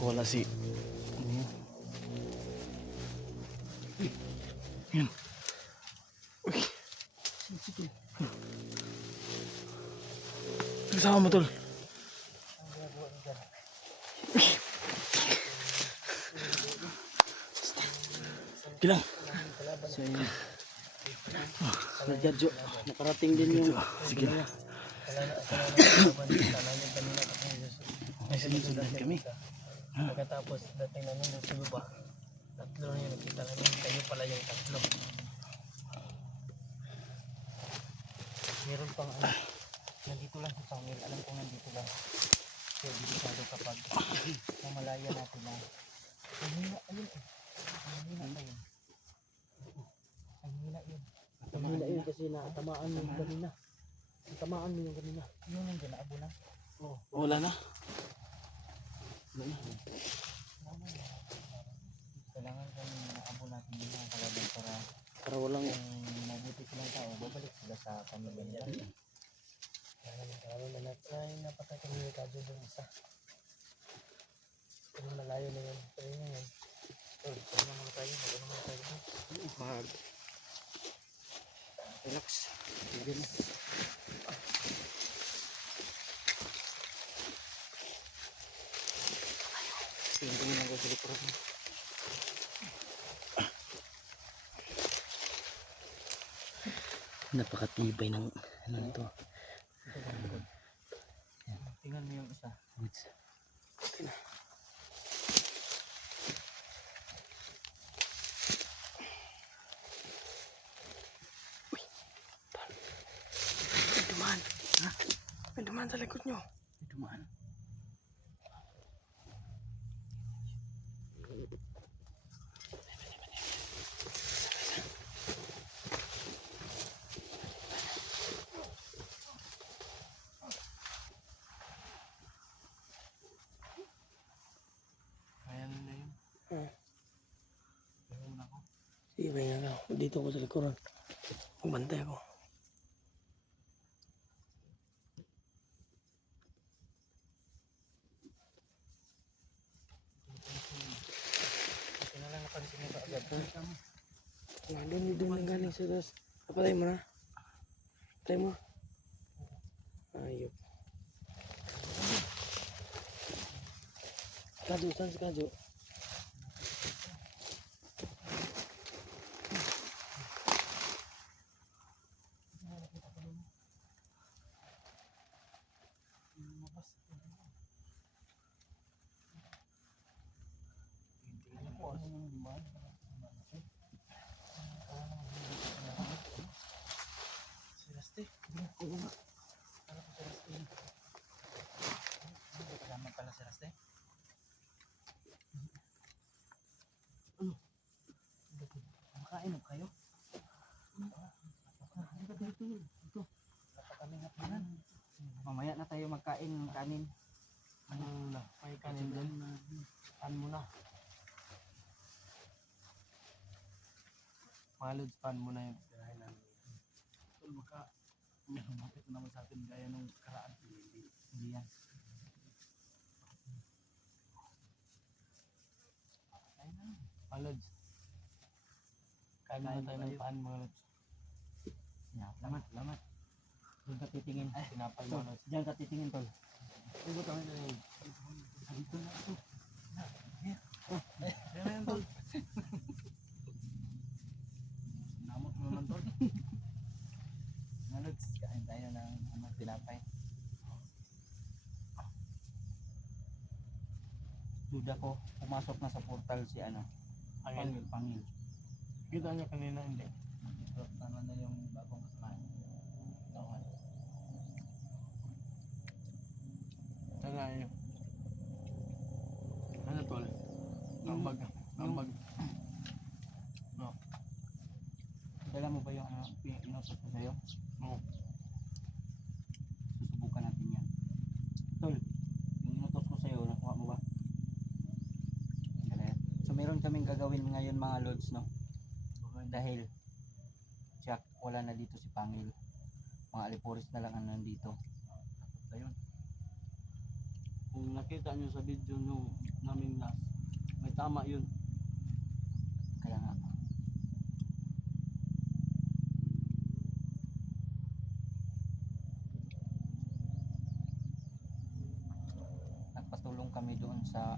Wala si... Ano yun? Yan. Uy. Kasama mo, tol. Gilang. So yun. Nagyadyo. Nakarating din yung... Sige. May sinusunod kami. Pagkatapos dating namin doon sa baba, tatlo na yun, nakita namin kayo pala yung tatlo. Meron pang ano, nandito lang si Pangil, alam ko nandito lang. Kaya delikado kapag mamalaya natin na ang hina, ayun eh. Ang hina na yun. Ang hina yun. Ang hina yun kasi natamaan mo yung kanina. Natamaan mo yung kanina. Yun yung ginaabo na. Oo. Wala na. Kailangan kami naabo natin yung mga kalaban para walang mabuti silang tao, babalik sila sa pamilya nila. Kailangan na na-try na pagkakamunikado doon isa. Pero malayo na yun. Pero yun yun. Pero naman tayo. Mag-ano naman tayo. Relax. Sige na. Tingin lang ko sa likuran mo. Napakatibay ng ano to. Tingnan mo yung isa. Okay na. Uy, tol. May dumaan. Ha? May dumaan sa likod nyo. May dumaan. Sige, pahinga ka. Dito ako sa likuran. Magbantay ako. Ito na lang napansin mo ba agad? Doon ang galing sa taas. Napatay mo na. Patay mo. Ayop. Kadyo, saan si Kadyo? Si Rusty. Kala ko si Rusty. Kasama pala si Rusty. Makain mo kayo? Dito. Mamaya na tayo magkain ng kanin. Ano na? May kanin doon. Pan mo na. Malod, pan mo na yung tirahin namin. Tol, baka may lumapit naman sa atin gaya nung karaan. Hindi yan. Malods. Kain na tayo ng pan, Malods. Lamat, lamat. Diyan ka titingin. Pinapay mo, Malods. Diyan ka titingin, tol. Ibo kami na yun. Dito na ito. Diyan na yan, tol. Namot mo naman, tol. Malods, kain tayo ng pinapay. Duda ko, pumasok na sa portal si ano. Pangil. Kita niya kanina, hindi. So, tama na yung bagong kasamahan. Tawad. Tala yun. Ano, tol? Ambag. Ambag. No. Dala mo ba yung inutos ko sa'yo? No. Susubukan natin yan. Tol, yung inutos ko sa'yo, nakuha mo ba? So meron kaming gagawin ngayon mga lods, no? Dahil check, wala na dito si Pangil. Mga alipuris na lang ang nandito. Ayun. Kung nakita nyo sa video nyo naming last, may tama yun. Kaya nga. Nagpatulong kami doon sa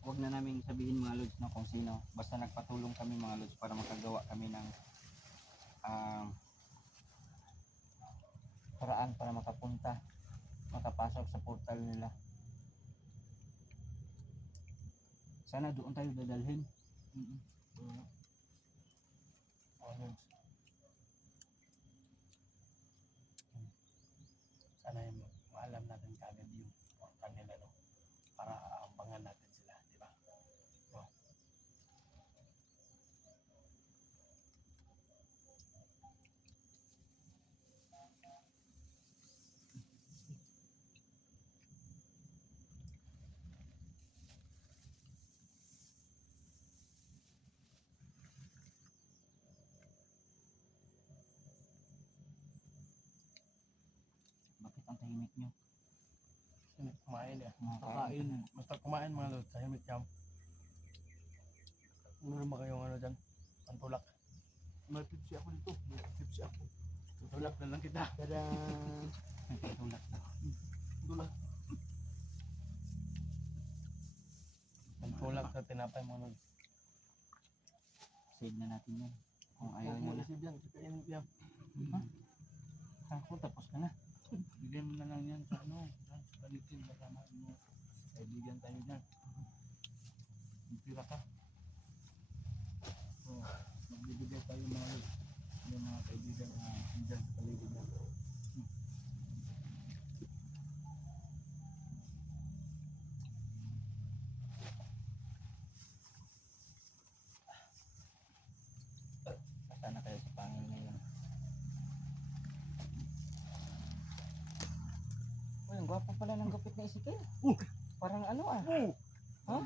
wag na naming sabihin mga lods na kung sino, basta nagpatulong kami mga lods para makagawa kami ng paraan para makapasok sa portal nila. Sana doon tayo dadalhin. Sana yung maalam natin kagad yung portal nila, no? Para aabangan natin sila, di ba? No? Bakit ang tahimik nyo? Kumain eh. Kakain. Basta kumain mga lord, tahimik yan. Meron ba kayong ano dyan? Pantulak. May pipsi ako dito. May pipsi ako. Tulak na lang kita. Tada! Nagpatulak na. Tulak. Pantulak sa tinapay mga lord. Save na natin yan. Kung ayaw nyo na. Isip yan. Kakainin ko yan. Ako, tapos ka na. Bigyan mo na lang yan sa ano. Sa balikin. Baka mo. Kaibigan tayo dyan. Pira ka. So, magbibigay tayo yung mga kaibigan na dyan sa paligid na. Basta na kayo sa pangil ngayon. Uy, ang gwapo pala ng gupit na isikin. Parang ano ah. Ha?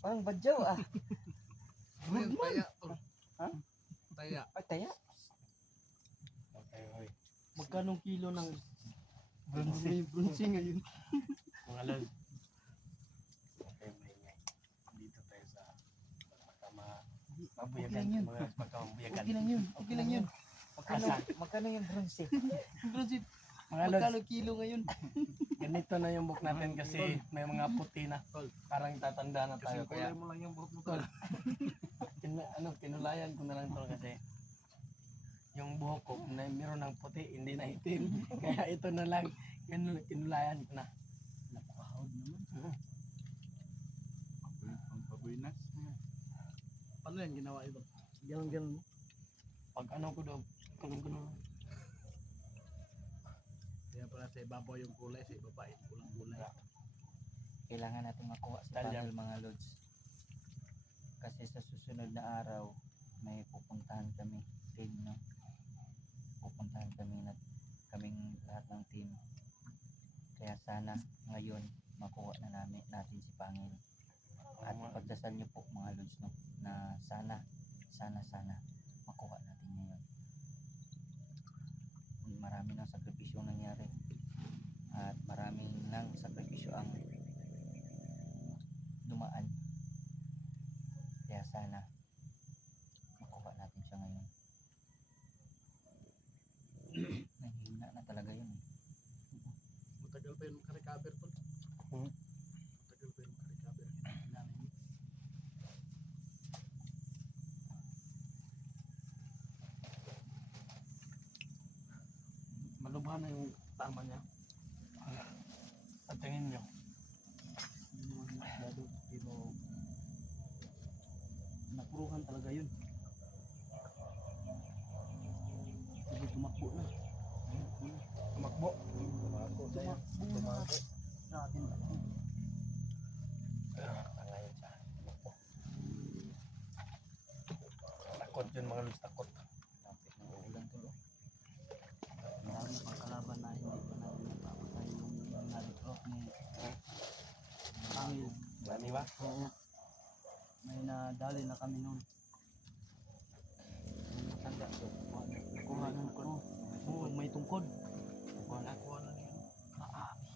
Parang badyaw ah. Good man! Ha? Taya. Ay, taya. Okay, okay. Magkanong kilo ng Bronze. bronze ngayon? Mga lord. Okay, maingay. Dito tayo sa mabuyagan. Okay lang yun. Mga magkamabuyagan. Okay lang yun. Okay lang yun. Asa? Magkano yung bronze? Bronze. Mga lord, Magkanong kilo ngayon? ganito na yung book natin kasi may mga puti na. Parang tatanda na tayo. Kasi Kaya kulay mo lang yung buhok mo tol. kinulayan ko na lang to kasi yung buhok ko na meron ng puti, hindi na itim. Kaya ito na lang, kinulayan ko na. Napakahawd naman. Pampabuinas. Paano yan ginawa ito? Ganun. Pag ano ko daw, ganun. Kaya pala sa ibabaw yung kulay, sa ibaba yung kulang kulay. Kailangan natin makuha sa Talya. panel mga lods. Kasi sa susunod na araw, may pupuntahan kami. Team, no? Pupuntahan kami na kaming lahat ng team. Kaya sana ngayon makuha na natin si Pangil. At pagdasal niyo po mga lods, no? Na sana makuha natin ngayon. Marami ng sakripisyo nangyari. At maraming ng sakripisyo ang dumaan. Kaya sana makuha natin siya ngayon. Nahihina na talaga yun. Matagal pa yung makarecover tol. Hmm. Matagal pa yung makarecover. Hinanay mo. Malubha na yung tama niya. Sa tingin nyo, Hindi naman masyado. Pero napuruhan talaga yun. Kasi tumakbo na. tumakbo. Tumakbo na. Sa atin takbo. Tangayin siya. Takot yun mga lus, takot. Tapos ng ulan tulo. Marami pang kalaban na hindi pa natin napapatay yung na-drop ni Pangil. Bani ba? Oo. May nadali na kami noon. Matanda to. Kuhanan ko. Oo, may tungkod. Kuha na. Kuha na niya.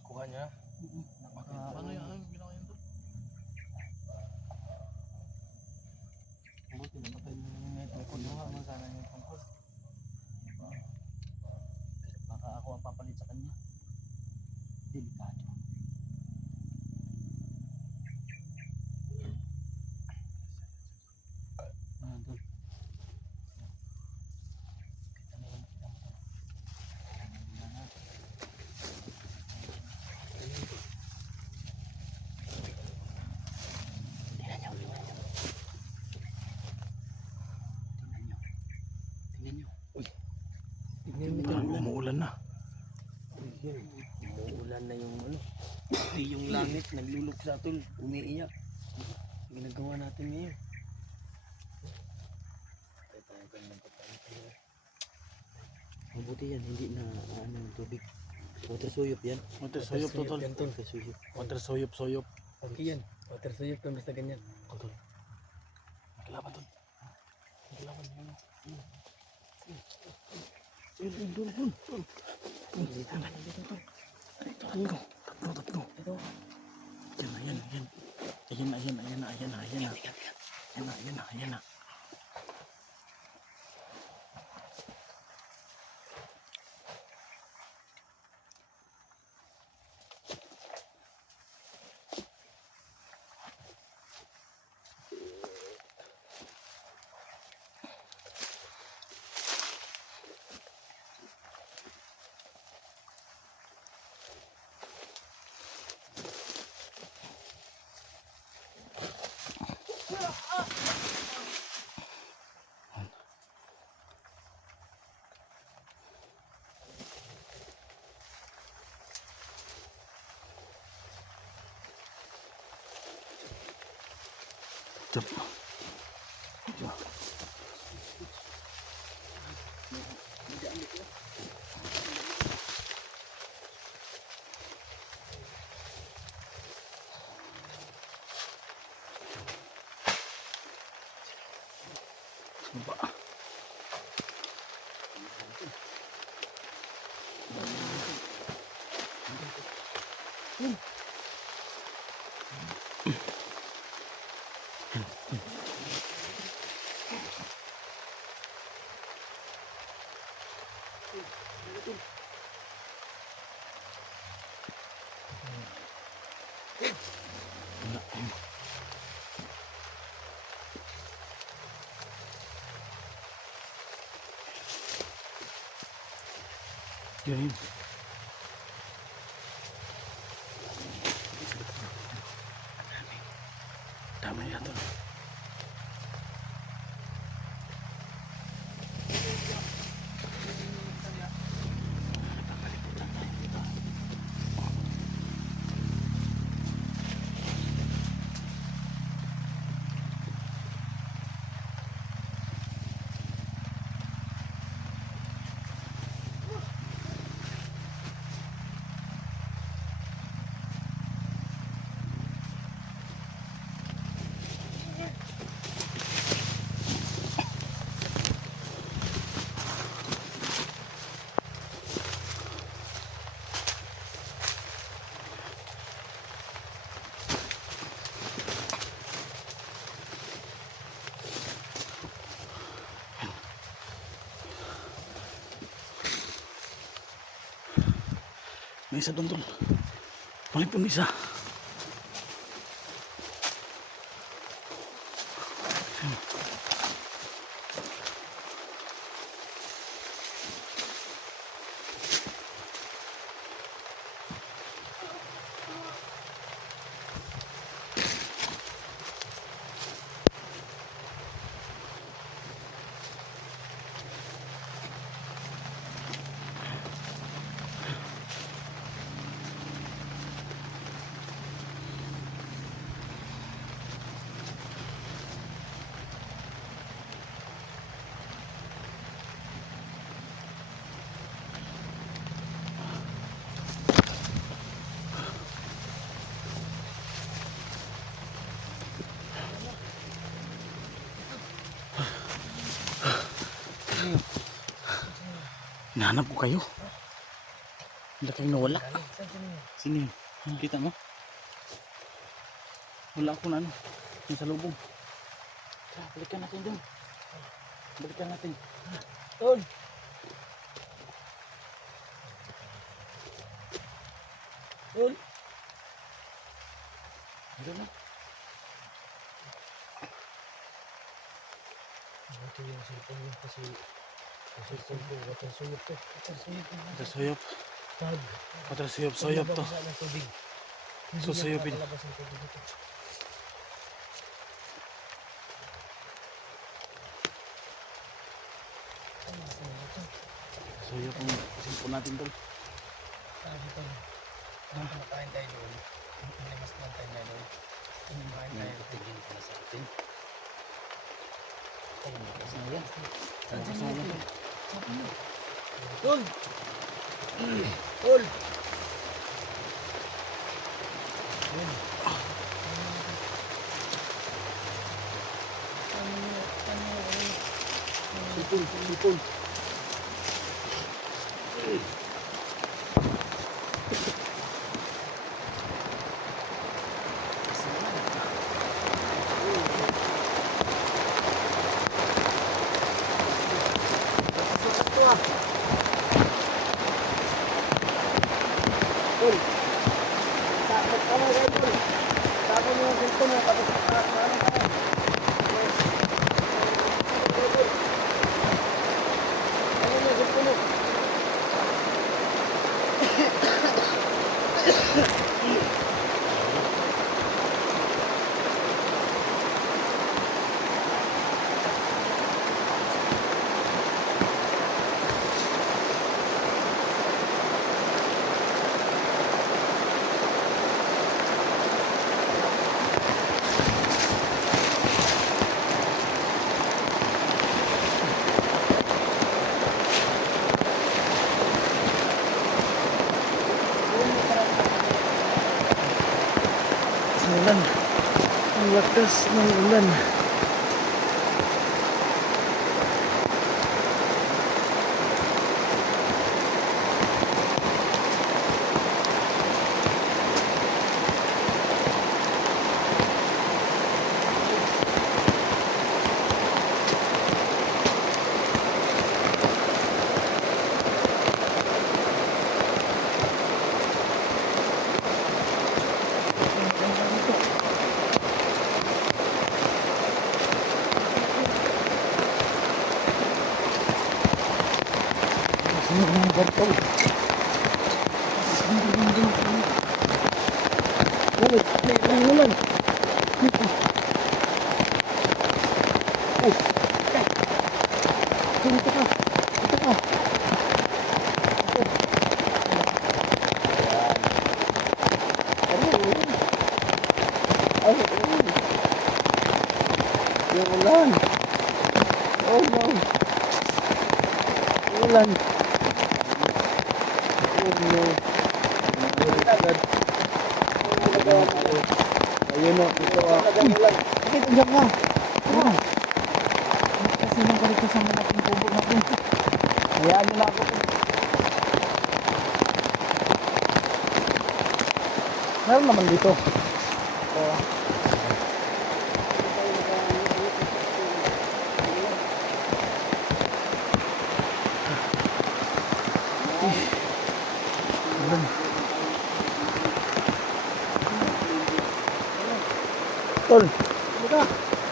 Kuha niya. Ano yung ginawa yun doon? Buti napatay mo yung net. May kunuha mo sana yung tungkol. Baka ako ang papalit sa kanya. Delikado. Tol. Kita mo yun, kita mo tol. Tingnan nyo. Tignan mo tol. Umuulan na. Ayun. Umuulan na yung ano. Pati yung langit nagluluksa tol. Umiiyak. Ginagawa natin ngayon. Mabuti yan, hindi na ano yung tubig. Water suyop yan. Water soyop to tol. Yan tol. Water suyop. Water soyop. Okay yan. Water suyop tol. Basta ganyan. Tol. Maglaban tol. Maglaban yun. Tatlo. Ito. Ayan na. Cep. Coba. Yun. Dami yan tol. May isa doon tol. Malipon isa. Hinahanap ko kayo. Laking nawala. Saan yun? Sino yun? Kita mo? Wala akong ano. Yung sa lubong. Tara, balikan natin doon. Balikan natin. Tol! Tol! Ito na. Ito yung cellphone yun kasi cellphone ko, watersuyop to. Watersuyop to. Matrasuyop. Tag. Matrasuyop to. Pag ng tubig. Susuyupin. Hindi na makalabas ng tubig ito. Ano ba sila ito? Suyop ang cellphone natin tol. Ah, dito. Doon kumakain tayo doon. Mas naman tayo na doon. Kumakain tayo. Tingin pala sa atin. Ay, malakas na yan. Saan Malakas saan na natin? yan. Sabi na. Tol! Tol! Yun. Sipol, sipol. Ulan. Ang lakas ng ulan. Sino ng barko? Bakit? May ulan. Oh. Dito ka. Dito ka. Yung ulan. Oh no. Ulan. Ayun o, ito ah. Bakit ang ka? Ano? Kasi nang galit ko sa malaking kubo natin. Hayaan nila ako. Meron naman dito. Oh. Tol.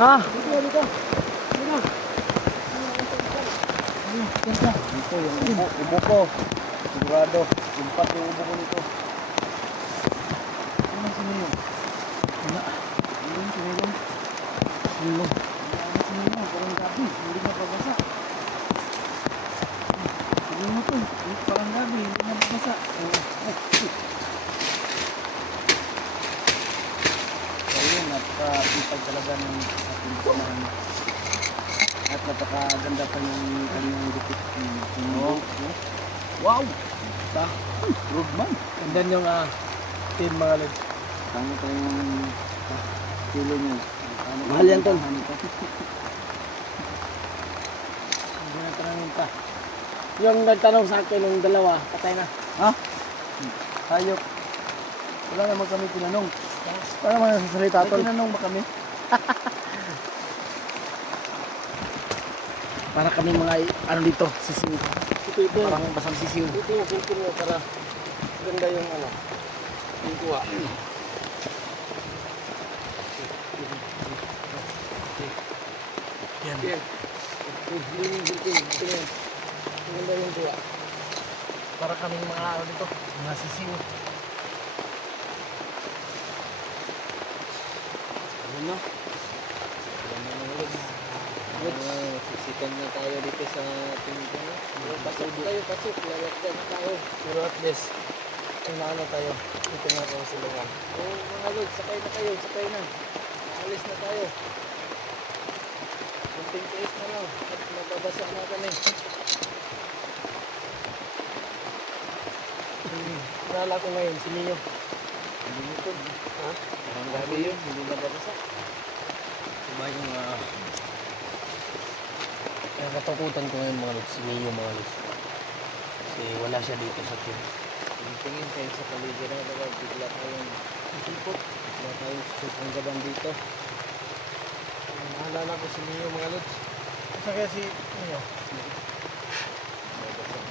Ha? Dito. Dito yung ubo ko. Sigurado. Umpat yung ubo ko nito. Ano sinilong? Wala. Sinilong, sinilong. Sinilong. Sinilong, parang gabi. Hindi na pabasa. Sinilong ito. Parang gabi. Hindi na pabasa. Napakasipag talaga ng ating pamahan. At napakaganda pa yung kanyang dikit. Wow! Roadman. And then yung team mga lods. Tama pa yung kilo nyo. Mahal yan tol. Hindi na tanongin pa. Yung nagtanong sa akin ng dalawa, patay na. Ha? Hayop. Wala naman kami tinanong. Wala naman nasasalita tol. Tinanong ba kami? Para kami mga ano dito, sisiw. Parang basang sisiw. Ito yung kultur mo para ganda yung ano. Yung kuha. Yan. Yan. Ganda yung kuha. Para kaming mga ano dito, mga sisiw. Ano na? Siksikan na tayo dito sa ating pasok tayo, pasok. Lalakad na tayo. Pero at least, ano tayo, dito na tayo silungan. Oo, mga lod, sakay na kayo, sakay na. Alis na tayo. Kunting tiis na lang at mababasa na kami. Naalala ko ngayon, si Mio. Hindi nito. Ha? Ang gabi yun, hindi nababasa. Diba yung kaya katakutan ko ngayon mga lods, si Mio mga lods. Kasi wala siya dito sa team. Tingin kayo sa paligiran, bigla tayong susipot. Bigla tayong susunggaban dito. Naalala ko si Mio mga lods. Kasi kaya si Mio.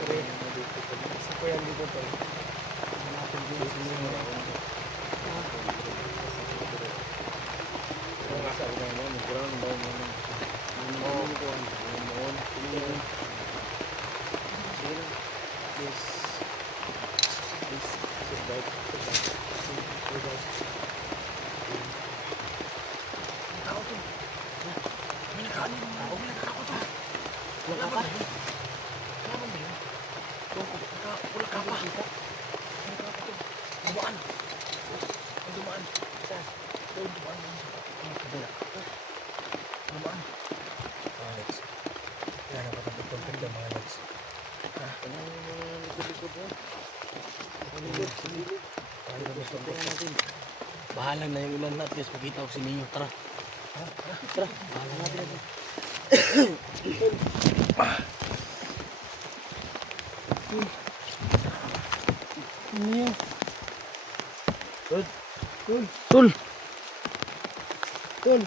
Kasi ko yan dito to. Hanapin din si Mio. Sa una mo, nag-ground daw mo na. Ano ko, ano Please. Please, sit back. Sit back. Sit back. Tao to. May nakaano yung tao. May nakako to. Wala ka pa? Kailangan ba yun? Wala ka pa. Dumaan. Ang dumaan. Saan? Doon dumaan. Kabila. Dumaan. Mga lods. Kaya nakatapitong pagda mga lods. Ano yung likod mo? Bahala na yung ulan natin. Yes, makita ko si Mio. Tara. Tara. Bahala natin. Mio. Tol. Tol. Tol.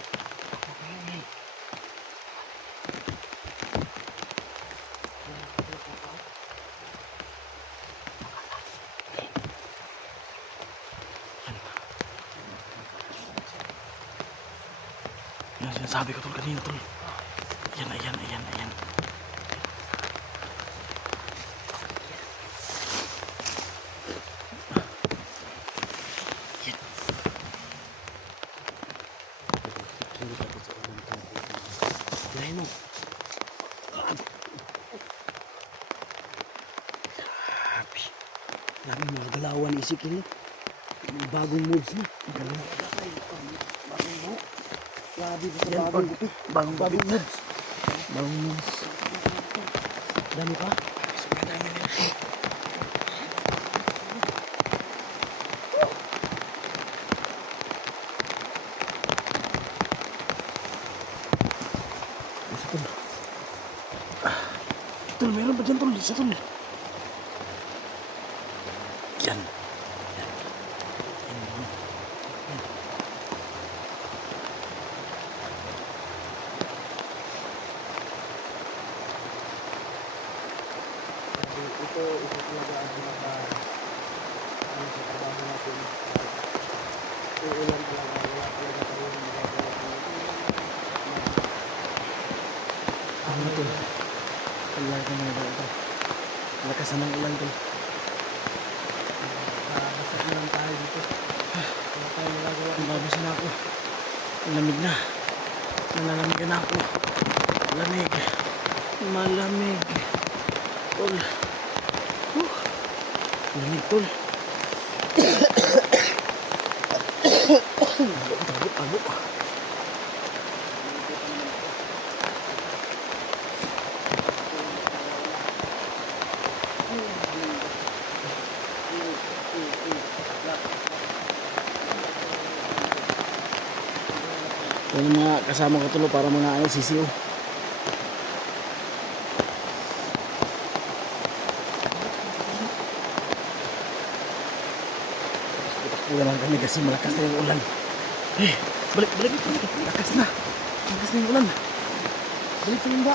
Yan sinasabi ko tol kanina tol. Ayan. Yan mo. Grabe mga galawan isip ini. Bagong moves na. Bagong moves. Grabe sa bagong moves. Bagong moves. Dami pa? Dami na. Isa tol. Tol, meron pa dyan tol. Isa tol. Yan. Ito talaga ang pinaka ano sa trabaho natin. Uulan talaga, wala talaga tayong magagawa. Ano ito? Ulan ka mga ito. Lakasan ng ulan ito. Basak na lang tayo dito. Wala tayong magagawa. Nababasa na ako. Lamig na. Nalalamig na ako. Lamig. Malamig. Tol. Lamig tol. Ano? Yan mga kasama ko tulo para mga sisiw. kami kasi malakas na yung ulan. Eh, balik. Lakas na yung ulan. Balik sa baba.